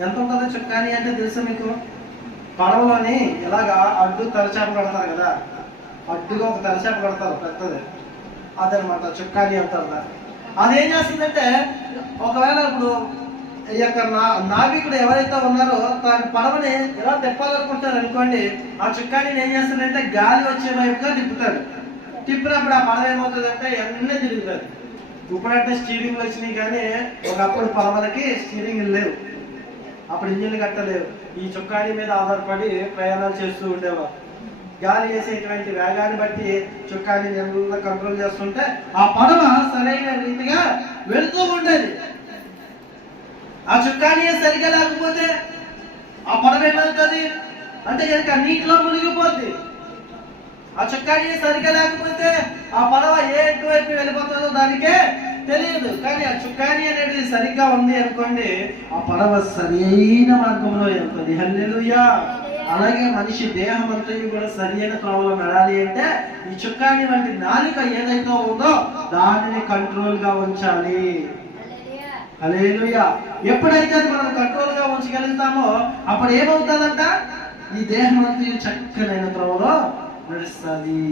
ఎంత ఉంటుందో చుక్కాని అంటే తెలుసా మీకు? పడవలోని ఇలాగా అడ్డు తెరచేప కడతారు కదా? అడ్డుగా ఒక తెరచేప కడతారు పెద్దది. అదనమాట చుక్కాని అంటారు దాన్ని. అదేం చేస్తుందంటే ఒకవేళ ఇప్పుడు ఈ యొక్క నా నావికుడు ఎవరైతే ఉన్నారో తన పడవని ఎలా తిప్పాలనుకుంటారు అనుకోండి ఆ చుక్కాని ఏం చేస్తాడంటే గాలి వచ్చే వైపుగా తిప్పుతాడు. తిప్పినప్పుడు ఆ పడవ ఏమవుతుందంటే ఎన్నీ తిరుగుతుంది. ఇప్పుడంటే స్టీరింగ్లు వచ్చినాయి కానీ ఒకప్పుడు పడవలకి స్టీరింగ్ లేవు. అప్పుడు ఇంజిన్లు కట్టలేవు. ఈ చుక్కాని మీద ఆధారపడి ప్రయాణాలు చేస్తూ ఉండేవారు. గాలి వేసేటువంటి వేగాన్ని బట్టి చుక్కాని నెలలో కంట్రోల్ చేస్తుంటే ఆ పడవ సరైన రీతిగా వెళుతూ ఉండేది. ఆ చుక్కాని సరిగా లేకపోతే ఆ పడవ ఏమవుతుంది అంటే కనుక నీటిలో మునిగిపోద్ది. ఆ చుక్కాని సరిగా లేకపోతే ఆ పడవ ఏ ఎటువైపు వెళ్ళిపోతుందో దానికే తెలియదు కానీ ఆ చుక్కాని అనేది సరిగ్గా ఉంది అనుకోండి ఆ పడవ సరైన మార్గంలో వెళ్తుంది. హల్లెలుయా. అలాగే మనిషి దేహం అంతయు కూడా సరైన త్రోవలో నడాలి అంటే ఈ చుక్కాని వంటి నాలిక ఏదైతే ఉందో దానిని కంట్రోల్గా ఉంచాలి. హల్లెలూయా. ఎప్పుడైతే అది మనం కంట్రోల్గా ఉంచగలుగుతామో అప్పుడు ఏమవుతుందంట? ఈ దేహం అంతయు చక్కనైన త్రోవలో నడుస్తుంది.